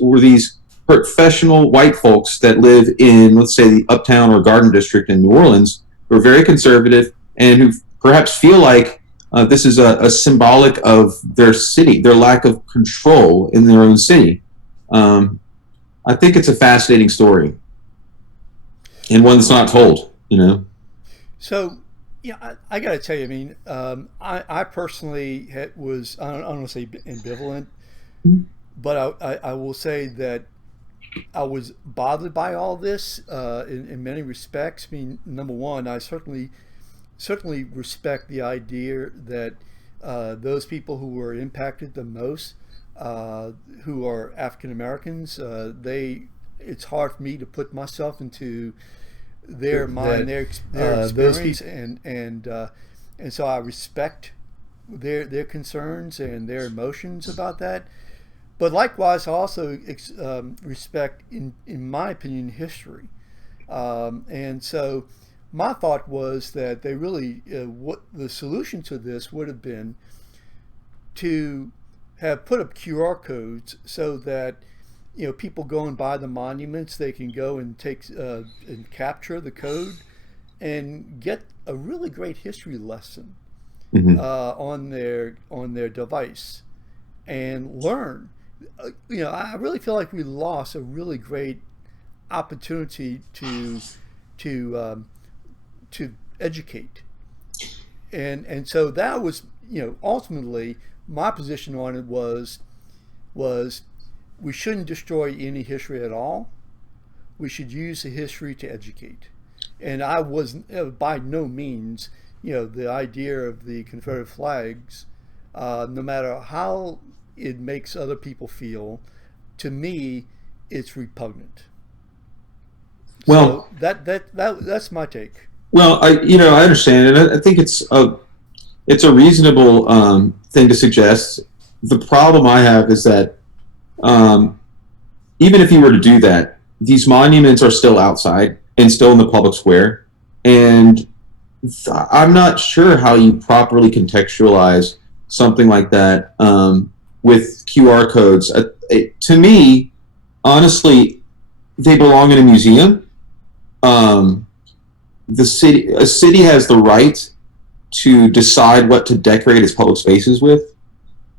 were these professional white folks that live in, let's say, the Uptown or Garden District in New Orleans, who are very conservative and who perhaps feel like this is a symbolic of their city, their lack of control in their own city. Um, I think it's a fascinating story and one that's not told, you know. So, yeah, I got to tell you, I mean, I personally I don't want to say ambivalent, but I will say that I was bothered by all this in many respects. I mean, number one, I certainly respect the idea that those people who were impacted the most, who are African Americans, it's hard for me to put myself into their mind, That their those experience, people. and so I respect their concerns and their emotions about that. But likewise, I also respect, in my opinion, history. And so my thought was that they really, what the solution to this would have been to have put up QR codes so that people going by the monuments, they can go and take and capture the code and get a really great history lesson Mhm. on their device and learn. I really feel like we lost a really great opportunity to to educate, and so that was ultimately my position on it was we shouldn't destroy any history at all. We should use the history to educate. And I was by no means, the idea of the Confederate flags, no matter how it makes other people feel, to me, it's repugnant. So Well, that's my take. I understand, and I think it's a reasonable thing to suggest. The problem I have is that um, even if you were to do that, these monuments are still outside and still in the public square, and I'm not sure how you properly contextualize something like that with QR codes. To me, honestly, they belong in a museum. Um, a city has the right to decide what to decorate its public spaces with,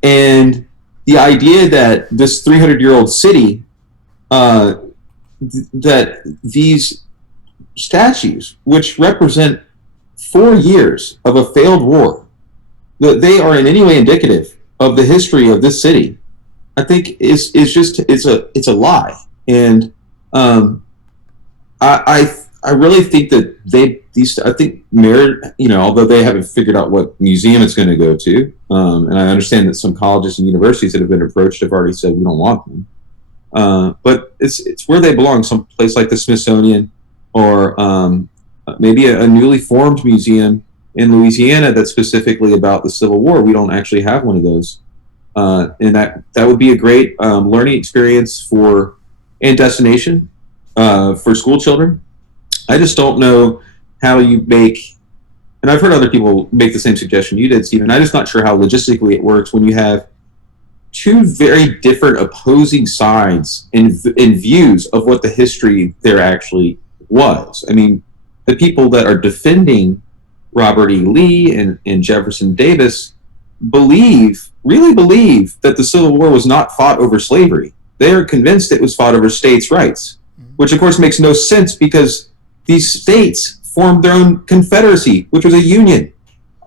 and the idea that this 300-year-old city, uh, that these statues, which represent 4 years of a failed war, that they are in any way indicative of the history of this city, I think is just it's a lie. And um, I really think that I think merit, although they haven't figured out what museum it's going to go to, and I understand that some colleges and universities that have been approached have already said we don't want them. But it's where they belong, some place like the Smithsonian, or maybe a newly formed museum in Louisiana that's specifically about the Civil War. We don't actually have one of those, and that would be a great learning experience and destination for school children. I just don't know how you make, and I've heard other people make the same suggestion you did, Stephen. I'm just not sure how logistically it works when you have two very different opposing sides in views of what the history there actually was. I mean, the people that are defending Robert E. Lee and Jefferson Davis really believe that the Civil War was not fought over slavery. They are convinced it was fought over states' rights, Mhm. which of course makes no sense because these states formed their own confederacy, which was a union.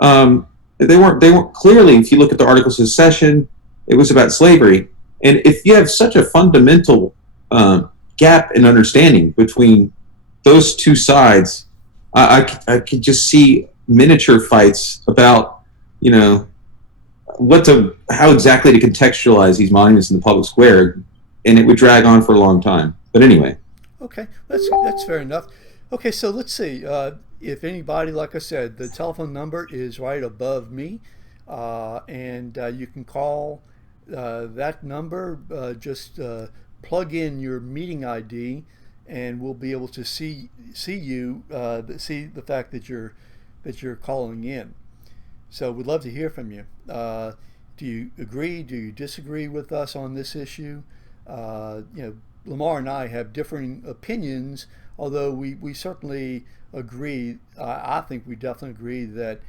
They weren't clearly, if you look at the Articles of Secession, it was about slavery. And if you have such a fundamental gap in understanding between those two sides, I could just see miniature fights about, you know, how exactly to contextualize these monuments in the public square, and it would drag on for a long time. But anyway, Okay, that's fair enough. Okay, so let's see. If anybody, like I said, the telephone number is right above me, and you can call that number. Just plug in your meeting ID, and we'll be able to see you see the fact that you're calling in. So we'd love to hear from you. Do you agree? Do you disagree with us on this issue? Lamar and I have differing opinions, although we certainly agree. I think we definitely agree that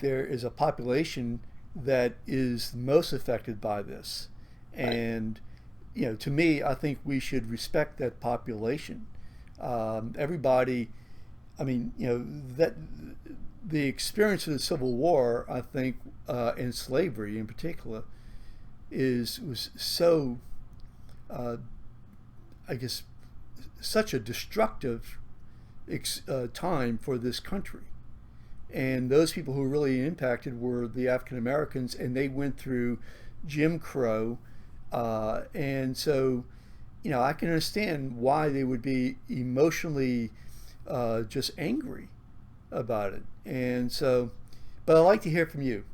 there is a population that is most affected by this, Right. and to me, I think we should respect that population. Everybody, I mean, that the experience of the Civil War, I think, and slavery in particular, was so, uh, I guess, such a destructive time for this country. And those people who were really impacted were the African Americans, and they went through Jim Crow, and so I can understand why they would be emotionally just angry about it. And so, but I'd like to hear from you.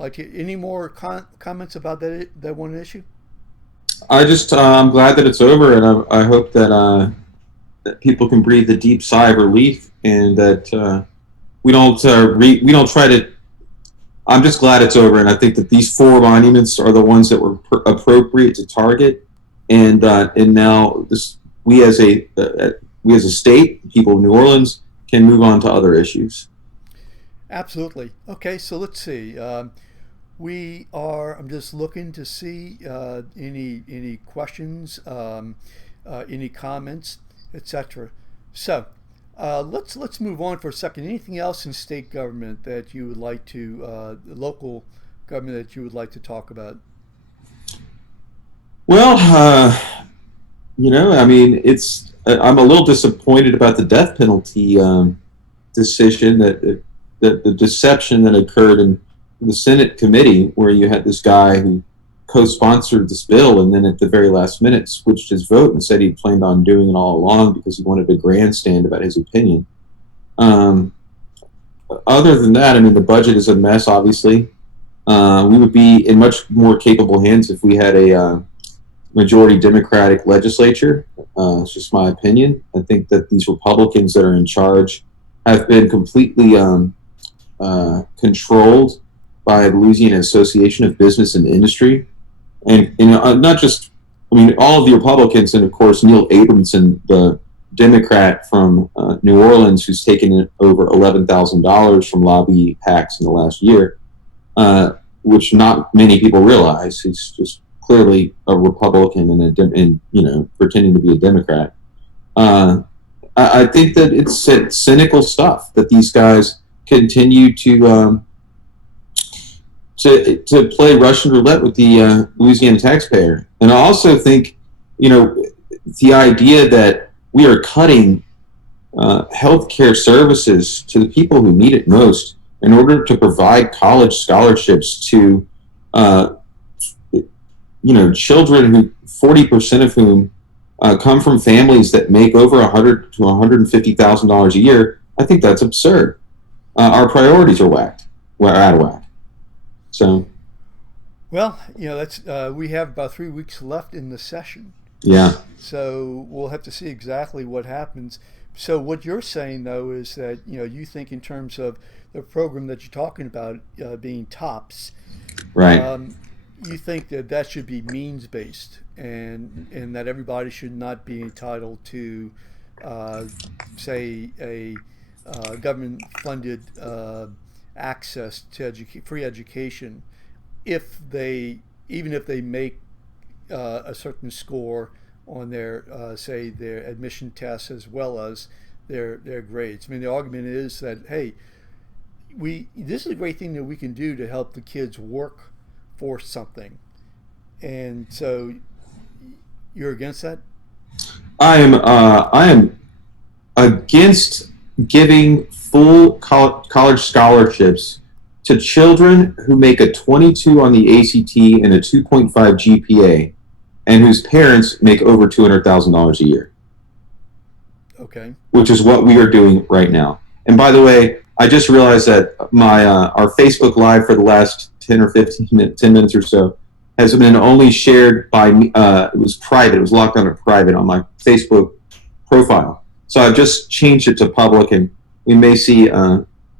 Any more comments about that one issue? I'm glad that it's over, and I hope that people can breathe a deep sigh of relief, and that we don't try to. I'm just glad it's over, and I think that these four monuments are the ones that were appropriate to target, and now we as a we as a state, people of New Orleans, can move on to other issues. Absolutely. Okay, so let's see. We are. I'm just looking to see any questions, any comments, etc. So let's move on for a second. Anything else in state government that you would like to, local government that you would like to talk about? Well, I mean, I'm a little disappointed about the death penalty decision that the deception that occurred in the Senate committee, where you had this guy who co-sponsored this bill and then at the very last minute switched his vote and said he planned on doing it all along because he wanted a grandstand about his opinion. Um, Other than that, I mean, the budget is a mess, obviously. We would be in much more capable hands if we had a majority Democratic legislature. It's just my opinion. I think that these Republicans that are in charge have been completely controlled by the Louisiana Association of Business and Industry, and not just. I mean, all of the Republicans, and of course Neil Abramson, the Democrat from New Orleans, who's taken in over $11,000 from lobby PACs in the last year, which not many people realize. He's just clearly a Republican and pretending to be a Democrat. I think that it's cynical stuff that these guys continue to play Russian roulette with the Louisiana taxpayer. And I also think, the idea that we are cutting healthcare services to the people who need it most in order to provide college scholarships to, children who 40% of whom come from families that make over $100,000 to $150,000 a year. I think that's absurd. Our priorities are whacked. We're out of whack. So, Well, that's we have about 3 weeks left in the session, yeah. so we'll have to see exactly what happens. So what you're saying though is that you think in terms of the program that you're talking about being TOPS, Right. you think that should be means based, and that everybody should not be entitled to, uh, say, a government funded access to free education if they even if they make a certain score on their say their admission tests as well as their grades. I mean, the argument is that hey, we this is a great thing that we can do to help the kids work for something, and so you're against that. I am against giving full college scholarships to children who make a 22 on the ACT and a 2.5 GPA, and whose parents make over $200,000 a year, Okay. which is what we are doing right now. And by the way, I just realized that my our Facebook Live for the last 10 or 15 minutes, 10 minutes or so, has been only shared by me. It was private. It was locked on to private on my Facebook profile. So I've just changed it to public, and we may see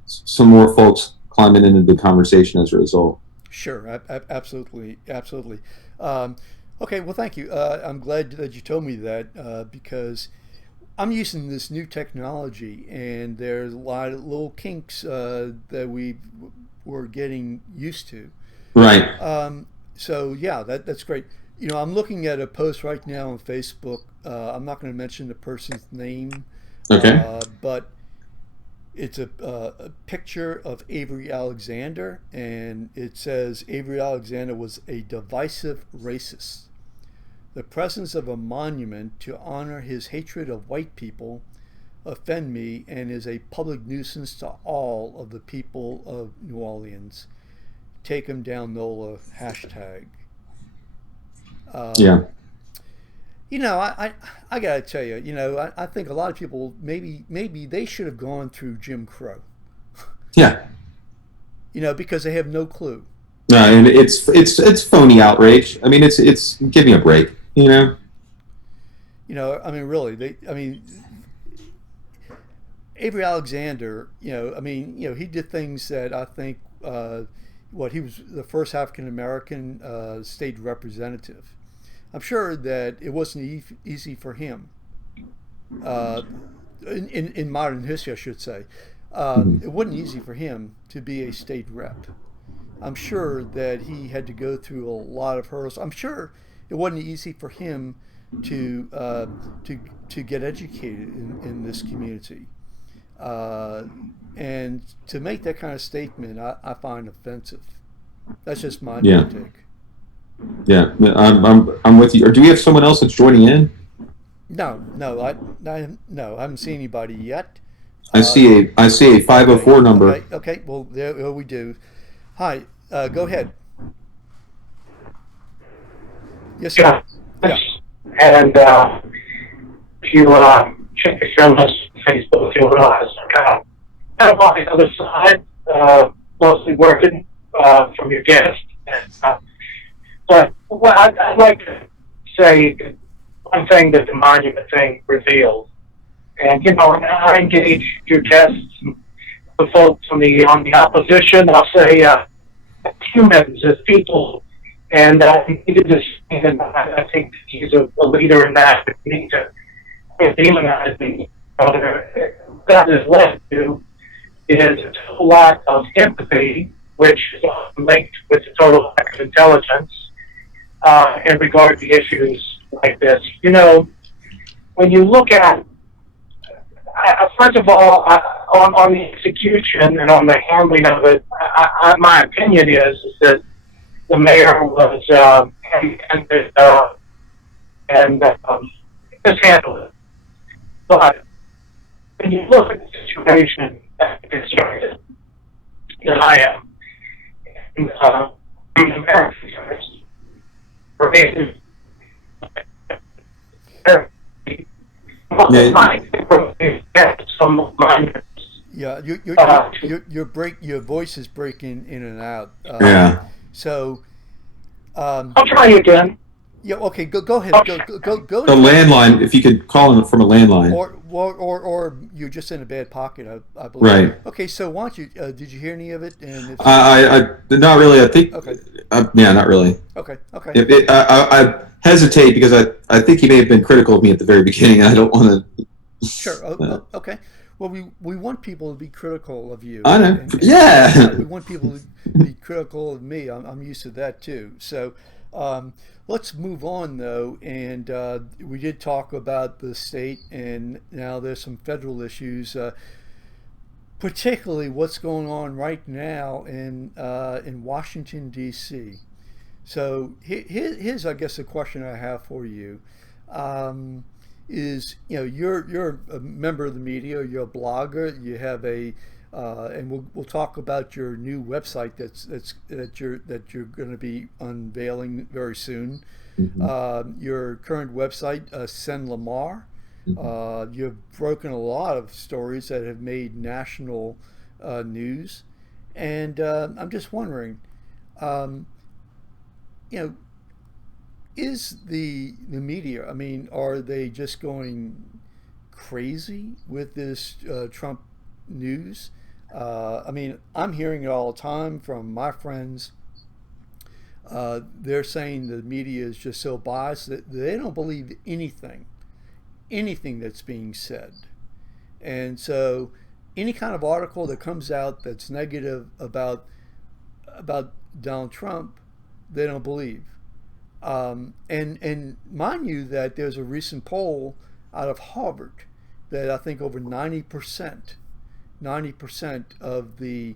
some more folks climbing into the conversation as a result. Sure, absolutely, absolutely. Um, Okay, well, thank you. I'm glad that you told me that because I'm using this new technology, and there's a lot of little kinks that we're getting used to. Right. So yeah, that's great. I'm looking at a post right now on Facebook. I'm not going to mention the person's name, Okay. but it's a picture of Avery Alexander, and it says Avery Alexander was a divisive racist. The presence of a monument to honor his hatred of white people offend me and is a public nuisance to all of the people of New Orleans. Take him down NOLA hashtag. Um, Yeah. I gotta tell you, I think a lot of people maybe they should have gone through Jim Crow, Yeah. because they have no clue. No, and it's phony outrage. I mean, it's give me a break. I mean, really, Avery Alexander, he did things that I think, what he was the first African American state representative. I'm sure that it wasn't easy for him, uh, in modern history, I should say. Mhm. It wasn't easy for him to be a state rep. I'm sure that he had to go through a lot of hurdles. I'm sure it wasn't easy for him to uh, to to get educated in this community. Uh, and to make that kind of statement, I find offensive. That's just my Yeah. take. Yeah. I'm with you. Or do we have someone else that's joining in? No, no, no, I haven't seen anybody yet. I Uh, see a okay, 504 number. okay. Well, there we do. Hi, go ahead. Yes, sir. Yeah. Yeah. And if you check the show notes on Facebook, you'll realize I'm kind of on the other side, mostly working from your guest. And, but what I'd like to say one thing that the monument thing reveals. And, and I engage your guests, the folks on the opposition. I'll say, as humans, as people, and he needed to stand, and I think he's a leader in that. We need to demonize the other. That has led to is a total lack of empathy, which is often linked with the total lack of intelligence in regard to issues like this. When you look at, first of all, on the execution and on the handling of it, my opinion is that the mayor was and mishandled it. But when you look at the situation that I am, and in America, for me, Yeah. some minors. Yeah, your voice is breaking in and out. Yeah. So, um, I'll try again. yeah, okay, go ahead, Okay. go The ahead. landline, if you could call in from a landline. Or you're just in a bad pocket, I believe. Right. Okay, so why don't you? Did you hear any of it? And if so, I not really. I think. okay, Yeah, not really. okay. I hesitate because I think he may have been critical of me at the very beginning. I don't want to. Sure. Okay. Well, we want people to be critical of you, I know. yeah, Yeah. we want people to be critical of me. I'm used to that too. So, let's move on though. And we did talk about the state, and now there's some federal issues, particularly what's going on right now in Washington D.C. So here's, I guess, a question I have for you. Is you're a member of the media, you're a blogger, you have and we'll talk about your new website that you're going to be unveiling very soon. Mhm. Your current website, Sen Lamar. Mhm. You've broken a lot of stories that have made national news, and I'm just wondering, um, you know, is the media? I mean, are they just going crazy with this Trump news? I mean, I'm hearing it all the time from my friends. they're saying the media is just so biased that they don't believe anything that's being said. And so any kind of article that comes out that's negative about Donald Trump, they don't believe. And mind you that there's a recent poll out of Harvard that I think over 90% of the,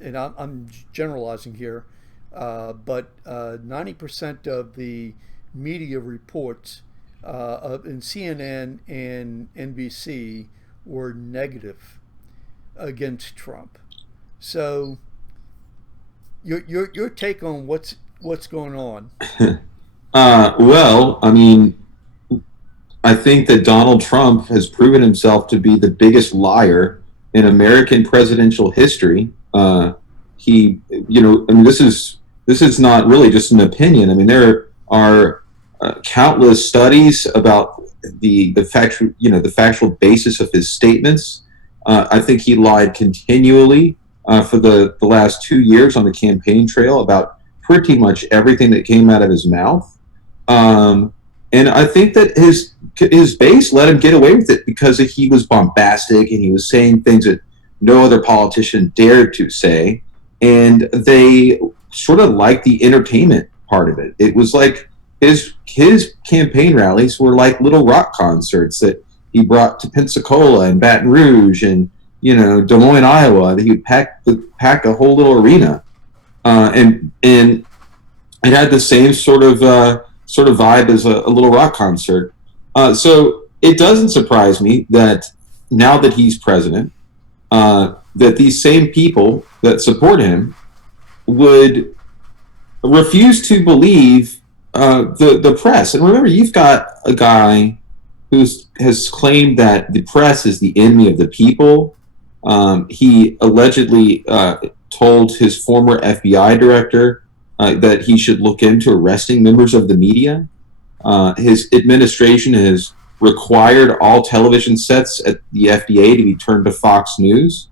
and I'm generalizing here, but 90% of the media reports in CNN and NBC were negative against Trump. So your take on what's going on? Well, I mean, I think that Donald Trump has proven himself to be the biggest liar in American presidential history. He, I mean, this is not really just an opinion. I mean, there are countless studies about the factual basis of his statements. I think he lied continually for the last 2 years on the campaign trail about pretty much everything that came out of his mouth. And I think that his base let him get away with it because he was bombastic and he was saying things that no other politician dared to say. And they sort of liked the entertainment part of it. It was like his campaign rallies were like little rock concerts that he brought to Pensacola and Baton Rouge and Des Moines, Iowa. That he would pack a whole little arena, and it had the same sort of vibe as a little rock concert. So it doesn't surprise me that now that he's president, that these same people that support him would refuse to believe the press. And remember, you've got a guy who has claimed that the press is the enemy of the people. He allegedly told his former FBI director that he should look into arresting members of the media. His administration has required all television sets at the FDA to be turned to Fox News.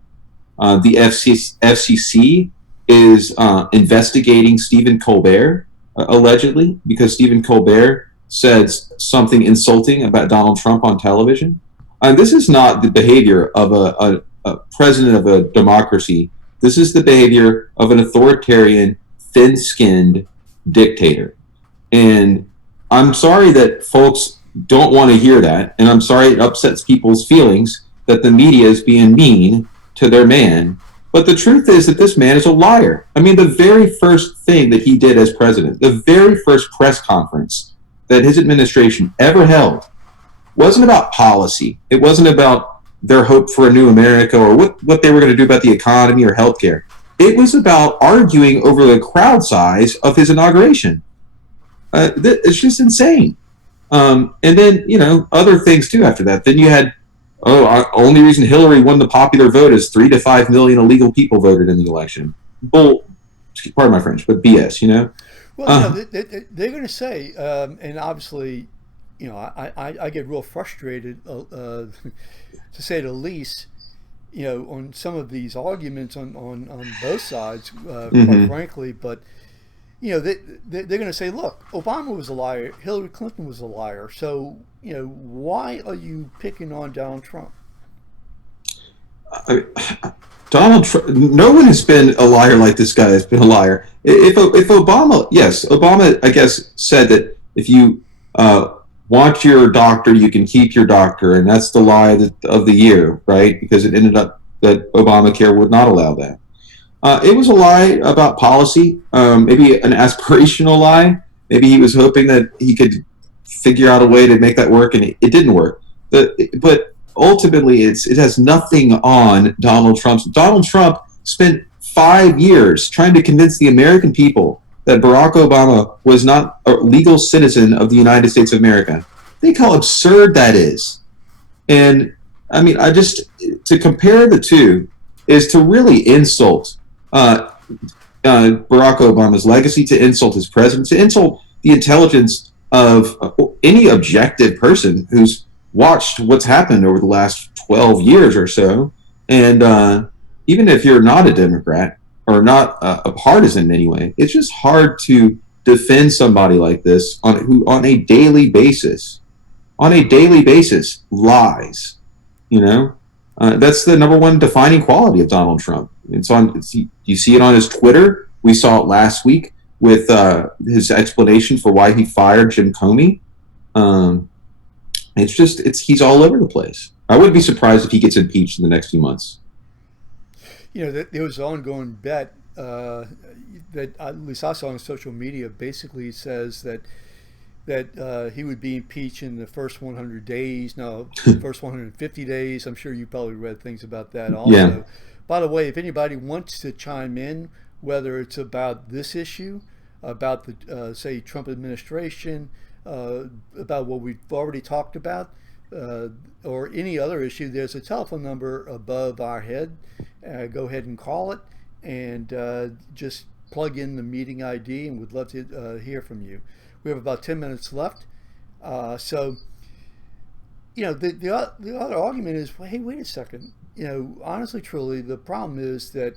The FCC is investigating Stephen Colbert, allegedly, because Stephen Colbert said something insulting about Donald Trump on television. This is not the behavior of a president of a democracy. This is the behavior of an authoritarian, thin-skinned dictator. And I'm sorry that folks don't want to hear that, and I'm sorry it upsets people's feelings that the media is being mean to their man. But the truth is that this man is a liar. I mean, the very first thing that he did as president, the very first press conference that his administration ever held, wasn't about policy. It wasn't about their hope for a new America or what they were going to do about the economy or healthcare. It was about arguing over the crowd size of his inauguration. It's just insane. And then, other things too after that. Then you had, only reason Hillary won the popular vote is 3 to 5 million illegal people voted in the election. Bull, pardon my French, but BS, Well, they're going to say, and obviously, I get real frustrated, to say the least, on some of these arguments on both sides, quite frankly. But they're going to say, look, Obama was a liar, Hillary Clinton was a liar. So why are you picking on Donald Trump? Donald Trump, no one has been a liar like this guy has been a liar. If Obama, yes, Obama, I guess, said that if you want your doctor, you can keep your doctor, and that's the lie of the year, right? Because it ended up that Obamacare would not allow that. It was a lie about policy, maybe an aspirational lie. Maybe he was hoping that he could figure out a way to make that work, and it didn't work. But ultimately, it has nothing on Donald Trump. Donald Trump spent 5 years trying to convince the American people that Barack Obama was not a legal citizen of the United States of America. Think how absurd that is. And I mean, to compare the two is to really insult Barack Obama's legacy, to insult his president, to insult the intelligence of any objective person who's watched what's happened over the last 12 years or so. And even if you're not a Democrat or not a partisan in any way, it's just hard to defend somebody like this who on a daily basis lies. That's the number one defining quality of Donald Trump. You see it on his Twitter. We saw it last week with his explanation for why he fired Jim Comey. He's all over the place. I wouldn't be surprised if he gets impeached in the next few months. There was an ongoing bet that at least I saw on social media. Basically, says that he would be impeached in the first 100 days. No, first 150 days. I'm sure you probably read things about that also. Yeah. By the way, if anybody wants to chime in, whether it's about this issue, about the say Trump administration, about what we've already talked about, or any other issue, there's a telephone number above our head. Go ahead and call it, and just plug in the meeting ID, and we'd love to hear from you. We have about 10 minutes left. So, the other argument is, well, hey, wait a second. Honestly, truly, the problem is that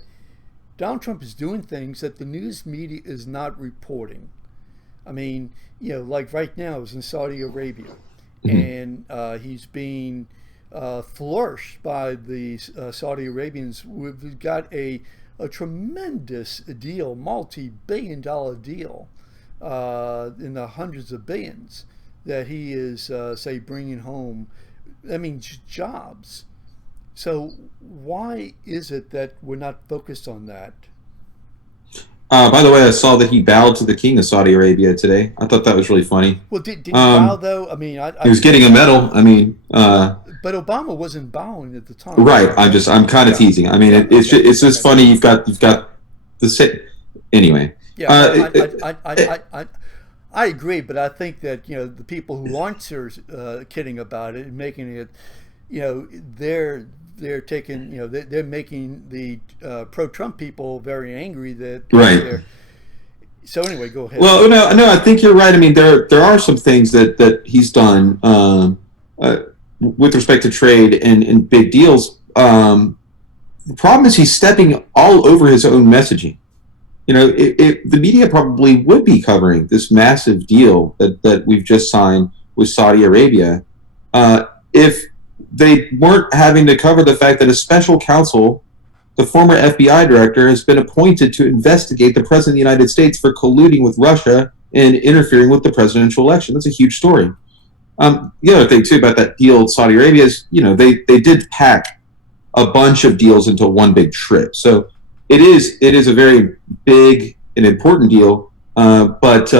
Donald Trump is doing things that the news media is not reporting. I mean, like right now, he's in Saudi Arabia, and he's being flourished by the Saudi Arabians. We've got a tremendous deal, multi-billion-dollar deal, in the hundreds of billions that he is, say, bringing home. I mean, jobs. So why is it that we're not focused on that? By the way, I saw that he bowed to the king of Saudi Arabia today. I thought that was really funny. Well, did he bow though? I mean, he was getting a medal. I mean, but Obama wasn't bowing at the time. Right. I'm kind of teasing. I mean, it's just funny. You've got the same. Anyway. Yeah, I agree, but I think that the people who aren't kidding about it and making it, they're taking they're making the pro-Trump people very angry that right. So anyway, go ahead. Well, no, I think you're right. I mean, there are some things that he's done with respect to trade and big deals. The problem is he's stepping all over his own messaging. The media probably would be covering this massive deal that we've just signed with Saudi Arabia if they weren't having to cover the fact that a special counsel, the former FBI director, has been appointed to investigate the president of the United States for colluding with Russia and interfering with the presidential election. That's a huge story. The other thing, too, about that deal with Saudi Arabia is, they did pack a bunch of deals into one big trip. So it is a very big and important deal. But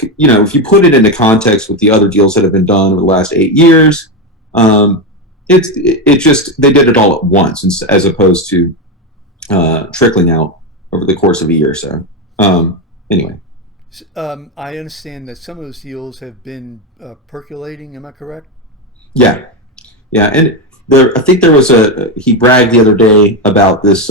if you put it into context with the other deals that have been done over the last 8 years, it just, they did it all at once as opposed to trickling out over the course of a year or so. Anyway. I understand that some of those deals have been percolating. Am I correct? Yeah. And I think there was he bragged the other day about this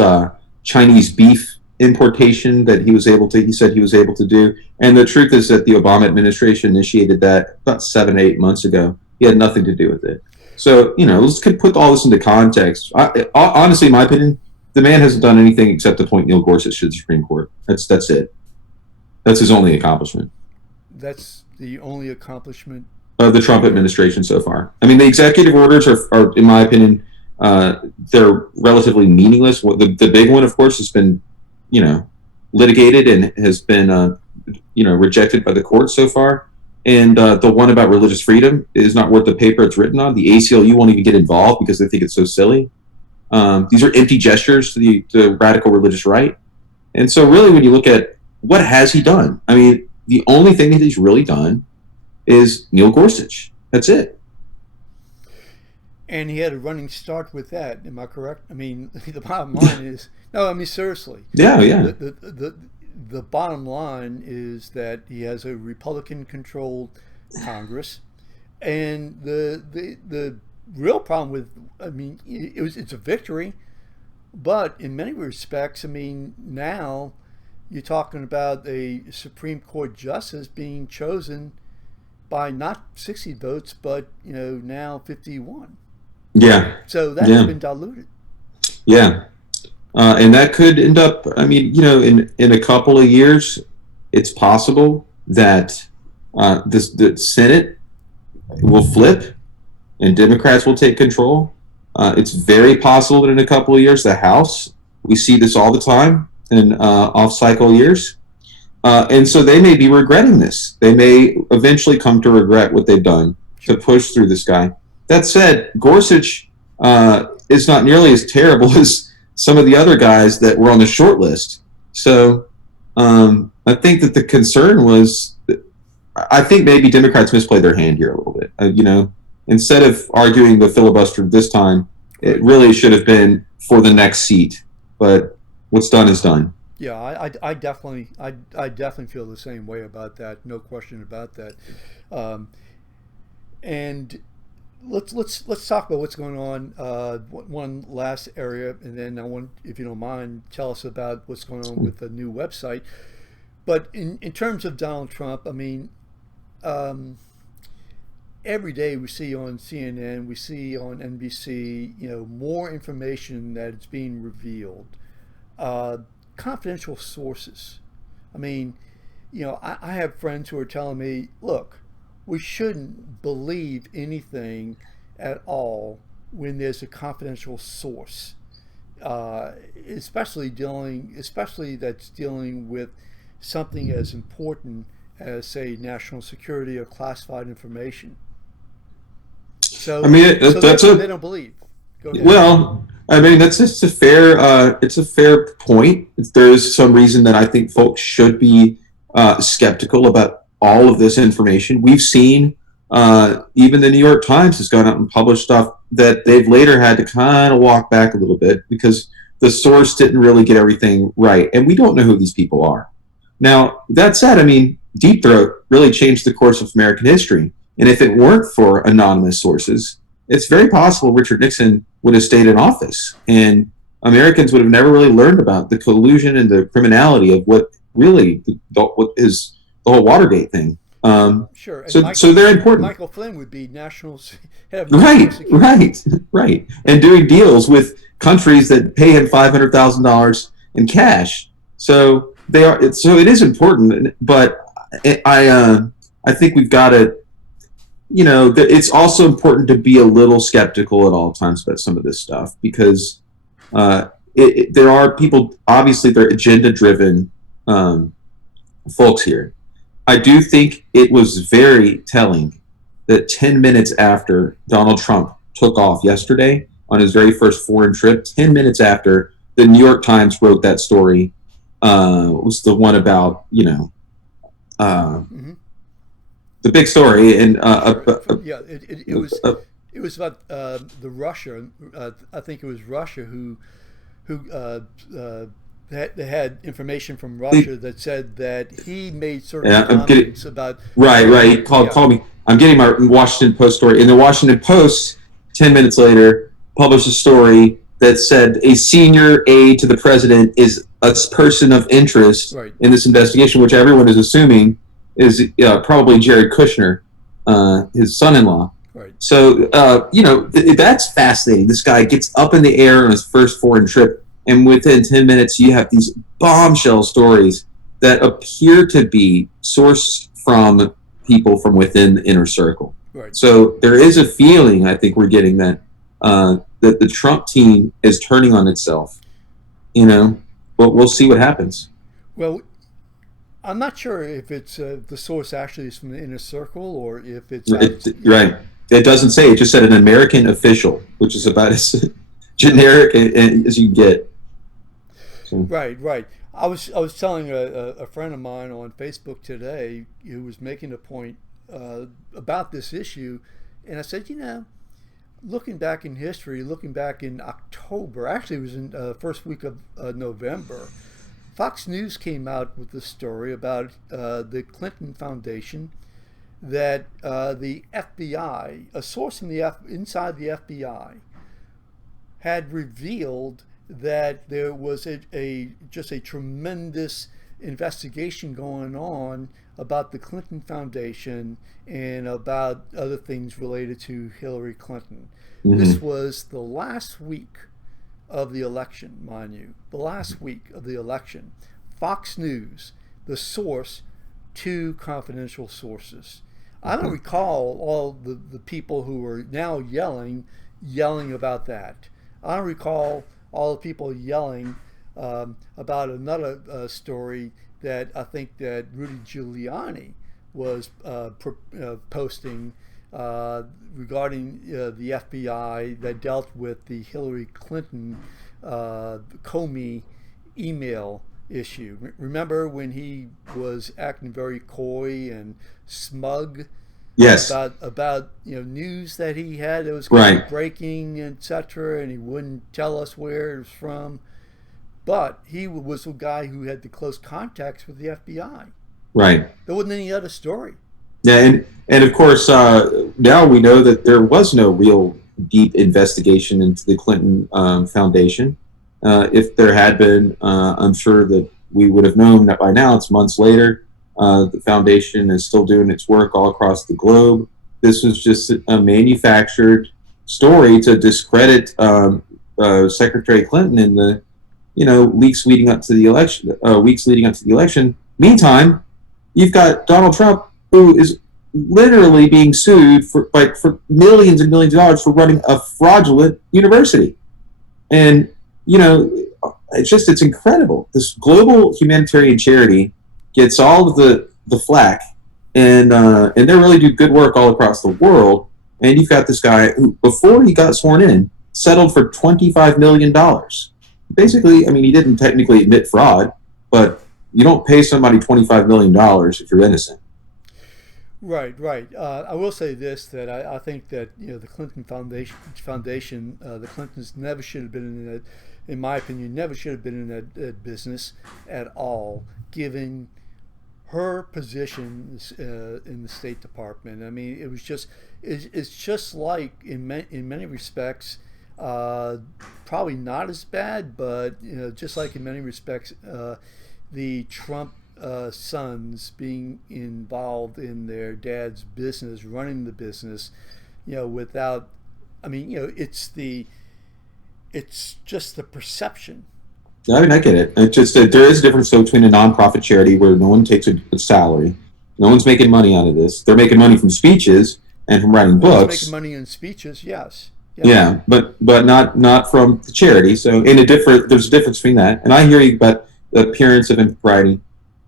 Chinese beef importation that he said he was able to do. And the truth is that the Obama administration initiated that about 7 or 8 months ago. He had nothing to do with it. So, let's put all this into context. Honestly, in my opinion, the man hasn't done anything except appoint Neil Gorsuch to the Supreme Court. That's it. That's his only accomplishment. That's the only accomplishment of the Trump administration so far. I mean, the executive orders are in my opinion, they're relatively meaningless. The big one, of course, has been, litigated and has been, rejected by the courts so far. And the one about religious freedom is not worth the paper it's written on. The ACLU won't even get involved because they think it's so silly. These are empty gestures to the radical religious right. And so really when you look at what has he done? I mean, the only thing that he's really done is Neil Gorsuch. That's it. And he had a running start with that. Am I correct? I mean, the bottom line is, no, I mean, seriously. Yeah. The bottom line is that he has a Republican-controlled Congress, and the real problem with, I mean, it's a victory, but in many respects, I mean, now you're talking about a Supreme Court justice being chosen by not 60 votes, but now 51. Yeah. So that's been diluted. Yeah. And that could end up, I mean, in a couple of years, it's possible that the Senate will flip and Democrats will take control. It's very possible that in a couple of years, the House, we see this all the time in off-cycle years. And so they may be regretting this. They may eventually come to regret what they've done to push through this guy. That said, Gorsuch is not nearly as terrible as some of the other guys that were on the short list. So I think that the concern was, I think maybe Democrats misplayed their hand here a little bit. Instead of arguing the filibuster this time, it really should have been for the next seat. But what's done is done. Yeah, I definitely feel the same way about that. No question about that. And let's talk about what's going on. One last area, and then I want, if you don't mind, tell us about what's going on with the new website. But in terms of Donald Trump, I mean, every day we see on CNN, we see on NBC, more information that is being revealed. Confidential sources. I mean, I have friends who are telling me, look, we shouldn't believe anything at all when there's a confidential source, especially that's dealing with something as important as, say, national security or classified information. So, I mean, they don't believe. Go ahead. Well, I mean, that's just it's a fair point. There is some reason that I think folks should be skeptical about all of this information. We've seen even the New York Times has gone out and published stuff that they've later had to kind of walk back a little bit because the source didn't really get everything right. And we don't know who these people are. Now, that said, I mean, Deep Throat really changed the course of American history. And if it weren't for anonymous sources, it's very possible Richard Nixon would have stayed in office. And Americans would have never really learned about the collusion and the criminality of what really what is the whole Watergate thing. Sure. And so they're important. Michael Flynn would be head of national security. Right. And doing deals with countries that pay him $500,000 in cash. So they are. So it is important. But I think we've got to. It's also important to be a little skeptical at all times about some of this stuff because there are people, obviously they're agenda-driven folks here. I do think it was very telling that 10 minutes after Donald Trump took off yesterday on his very first foreign trip, 10 minutes after, the New York Times wrote that story. It was the one about, the big story, and it was about the Russia. I think it was Russia who had information from Russia that said that he made certain comments about. Right. He called me. I'm getting my Washington Post story. And the Washington Post, 10 minutes later, published a story that said a senior aide to the president is a person of interest in this investigation, which everyone is assuming is probably Jared Kushner, his son-in-law. Right. So, that's fascinating. This guy gets up in the air on his first foreign trip, and within 10 minutes, you have these bombshell stories that appear to be sourced from people from within the inner circle. Right. So there is a feeling, I think we're getting that the Trump team is turning on itself. But we'll see what happens. Well, I'm not sure if it's the source actually is from the inner circle or if it's right. It doesn't say. It just said an American official, which is about as generic as you get. So. Right. I was telling a friend of mine on Facebook today who was making a point about this issue, and I said, looking back in history, looking back in October, actually it was in the first week of November. Fox News came out with this story about the Clinton Foundation that the FBI, a source inside the FBI, had revealed that there was just a tremendous investigation going on about the Clinton Foundation and about other things related to Hillary Clinton. Mm-hmm. This was the last week of the election, mind you, the last week of the election. Fox News the source to confidential sources. I don't recall all the people who are now yelling about that. I don't recall all the people yelling about another story that I think that Rudy Giuliani was posting regarding the FBI that dealt with the Hillary Clinton Comey email issue. Remember when he was acting very coy and smug? Yes. About news that he had that was Right. breaking, etc., and he wouldn't tell us where it was from. But he was a guy who had the close contacts with the FBI. Right. There wasn't any other story. Yeah, and of course, now we know that there was no real deep investigation into the Clinton Foundation. If there had been, I'm sure that we would have known that by now. It's months later. The foundation is still doing its work all across the globe. This was just a manufactured story to discredit Secretary Clinton in the weeks leading up to the election. Meantime, you've got Donald Trump, who is literally being sued for millions and millions of dollars for running a fraudulent university. And it's incredible. This global humanitarian charity gets all of the flack, and they really do good work all across the world. And you've got this guy who, before he got sworn in, settled for $25 million. Basically, I mean, he didn't technically admit fraud, but you don't pay somebody $25 million if you're innocent. Right. I will say this, that I think that the Clinton Foundation, the Clintons never should have been in that. In my opinion, never should have been in that business at all, given her position in the State Department. I mean, it's just like in many respects, probably not as bad, but just like in many respects, the Trump sons being involved in their dad's business, running the business, without, I mean, it's just the perception. I mean, I get it. It's just that there is a difference between a nonprofit charity where no one takes a salary, no one's making money out of this. They're making money from speeches and from writing books. Making money in speeches, yes. Yeah, but not from the charity. So there's a difference between that. And I hear you about the appearance of impropriety.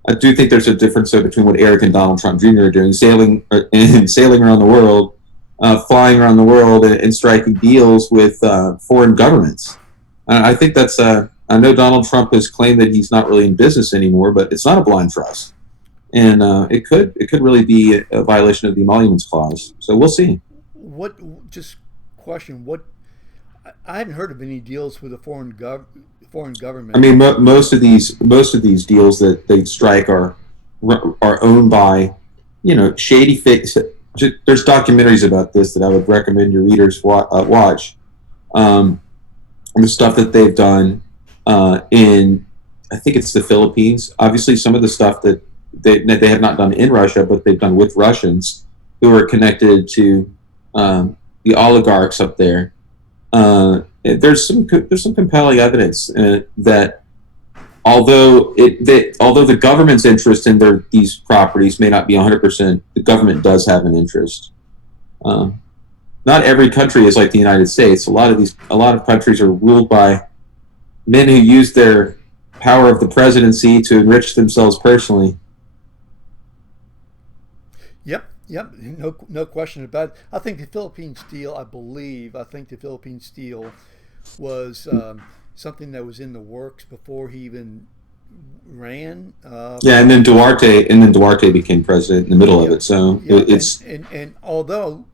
I do think there's a difference though between what Eric and Donald Trump Jr. are doing, sailing around the world, flying around the world, and striking deals with foreign governments. I think that's. I know Donald Trump has claimed that he's not really in business anymore, but it's not a blind trust, and it could really be a violation of the Emoluments Clause. So we'll see. I haven't heard of any deals with a foreign government. I mean, most of these deals that they strike are owned by, shady fakes. There's documentaries about this that I would recommend your readers watch. The stuff that they've done in, I think it's the Philippines. Obviously, some of the stuff that they have not done in Russia, but they've done with Russians who are connected to the oligarchs up there. There's some compelling evidence that although the government's interest in these properties may not be 100%, the government does have an interest. Not every country is like the United States. A lot of countries are ruled by men who use their power of the presidency to enrich themselves personally. Yep. No question about it. I think the Philippines deal, was something that was in the works before he even ran. And then Duarte became president in the middle of it. So it's and although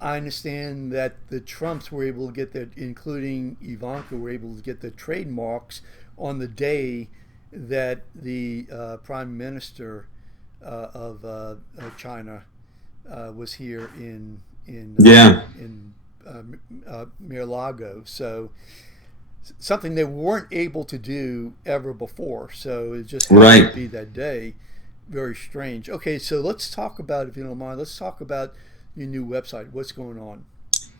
I understand that the Trumps were able to get their, including Ivanka, were able to get their trademarks on the day that the Prime Minister of China was here in Mar-a-Lago. So something they weren't able to do ever before. So it just happened to be that day. Very strange. Okay, so let's talk about, if you don't mind, let's talk about your new website. What's going on?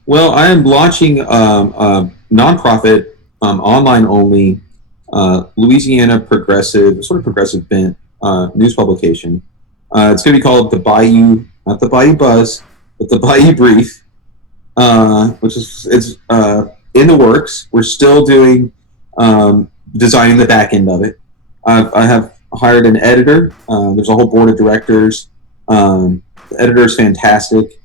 Well, I am launching a nonprofit, online only, Louisiana progressive bent news publication. It's going to be called the Bayou, not the Bayou Buzz, but the Bayou Brief, which is it's in the works. We're still doing designing the back end of it. I have hired an editor. There's a whole board of directors. The editor is fantastic.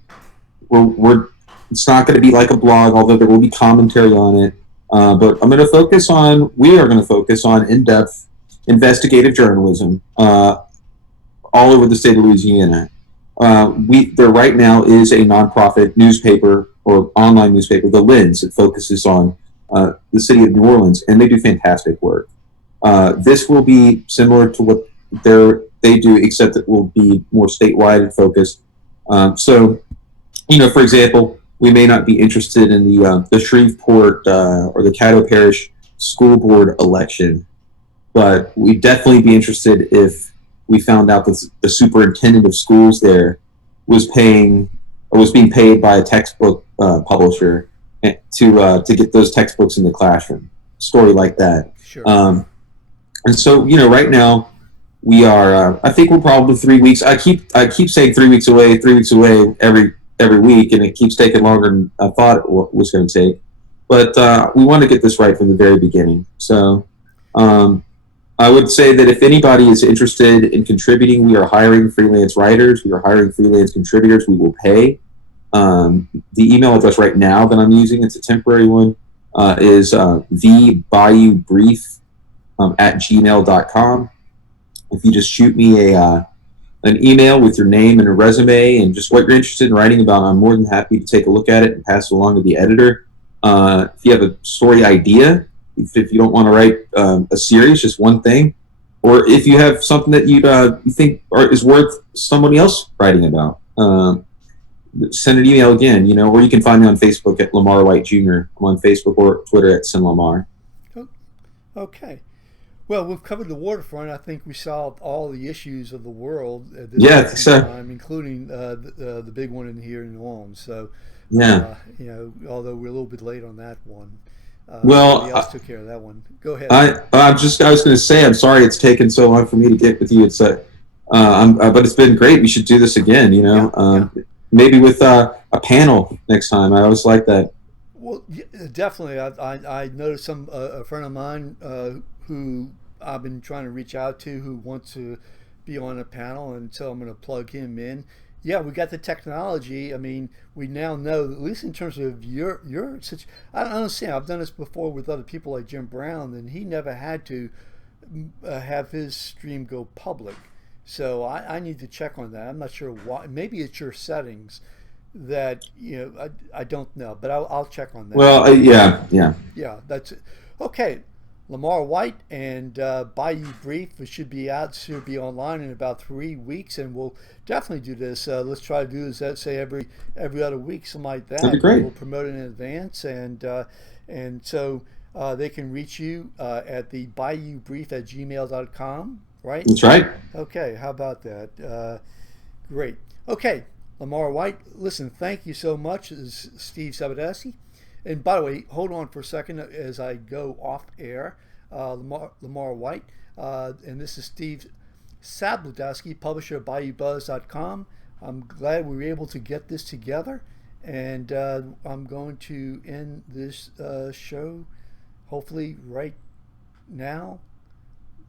It's not going to be like a blog, although there will be commentary on it. But we are going to focus on in-depth investigative journalism all over the state of Louisiana. There right now is a nonprofit newspaper or online newspaper, The Lens. It focuses on the city of New Orleans, and they do fantastic work. This will be similar to what they do, except it will be more statewide and focused. For example, we may not be interested in the Shreveport or the Caddo Parish school board election, but we'd definitely be interested if we found out that the superintendent of schools there was being paid by a textbook publisher to get those textbooks in the classroom. Story like that. Sure. And so, right now we are. I think we're probably 3 weeks. I keep saying 3 weeks away every week, and it keeps taking longer than I thought it was going to take. But we want to get this right from the very beginning. So I would say that if anybody is interested in contributing, we are hiring freelance writers. We are hiring freelance contributors. We will pay. The email address right now that I'm using, it's a temporary one, is thebayoubrief @gmail.com. If you just shoot me an email with your name and a resume and just what you're interested in writing about, I'm more than happy to take a look at it and pass it along to the editor. If you have a story idea, if you don't want to write a series, just one thing, or if you have something that you think is worth somebody else writing about, send an email again, or you can find me on Facebook at Lamar White Jr. I'm on Facebook or Twitter at @SinLamar. Okay. Well, we've covered the waterfront. I think we solved all the issues of the world at this time, including the big one in here in New Orleans. So, although we're a little bit late on that one. Somebody else took care of that one. Go ahead. I was going to say, I'm sorry it's taken so long for me to get with you. It's but it's been great. We should do this again. Maybe with a panel next time. I always like that. Well, definitely. I noticed a friend of mine who I've been trying to reach out to who wants to be on a panel, and so I'm going to plug him in. Yeah, we got the technology. I mean, we now know, at least in terms of your I don't understand. I've done this before with other people like Jim Brown, and he never had to have his stream go public. So I need to check on that. I'm not sure why. Maybe it's your settings that I don't know, but I'll check on that. Well, yeah. Yeah, that's it. Okay. Lamar White and Bayou Brief. It should be online in about 3 weeks, and we'll definitely do this. Let's try to do this, say every other week, something like that. That'd be great. We'll promote it in advance, and so they can reach you at the bayoubrief@gmail.com, right? That's right. Okay, how about that? Great. Okay, Lamar White. Listen, thank you so much. This is Steve Sabadowski. And by the way, hold on for a second as I go off air. Lamar White, and this is Steve Sabadowski, publisher of BayouBuzz.com. I'm glad we were able to get this together, and I'm going to end this show hopefully right now.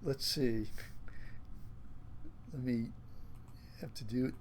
Let's see. Let me have to do it